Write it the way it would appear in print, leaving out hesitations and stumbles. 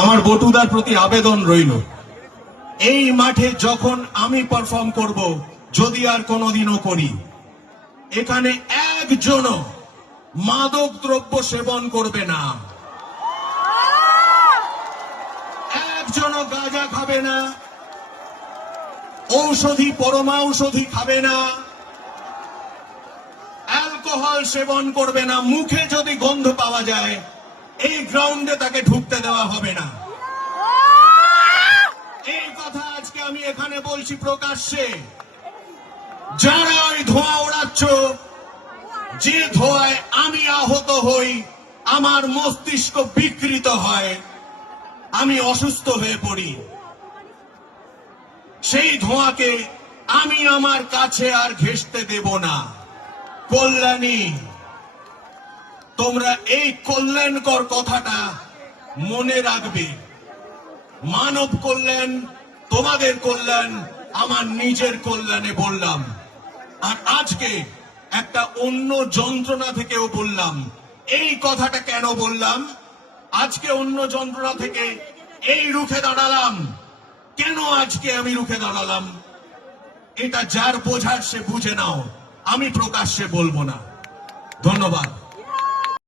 আমার বটুদার প্রতি আবেদন রইল, এই মাঠে যখন আমি পারফর্ম করব, যদি আর কোনোদিনও করি, এখানে একজনও মাদক দ্রব্য সেবন করবে না, একজনও গাঁজা খাবে না, ঔষধি পরমাঔষধি খাবে না, অ্যালকোহল সেবন করবে না। মুখে যদি গন্ধ পাওয়া যায়, এই গ্রাউন্ডে তাকে ঢুকতে দেওয়া হবে না। এই কথা আজকে আমি এখানে বলছি প্রকাশ্যে। যারা ওই ধোঁয়া ওড়াচ্ছ, যে ধোঁয়ায় আমি আহত হই, আমার মস্তিষ্ক বিকৃত হয়, আমি অসুস্থ হয়ে পড়ি, সেই ধোঁয়াকে আমি আমার কাছে আর ঘেঁষতে দেব না। কল্যাণী, তোমরা এই কল্যাণকর কথাটা মনে রাখবে। মানব কল্যাণ, তোমাদের কল্যাণ, আমার নিজের কল্যাণে বললাম। আর আজকে একটা অন্য যন্ত্রণা থেকেও বললাম। এই কথাটা কেন বললাম? আজকে অন্য যন্ত্রণা থেকে এই রুখে দাঁড়ালাম। কেন আজকে আমি রুখে দাঁড়ালাম? এটা যার বোঝার সে বুঝে নাও, আমি প্রকাশ্যে বলবো না। ধন্যবাদ।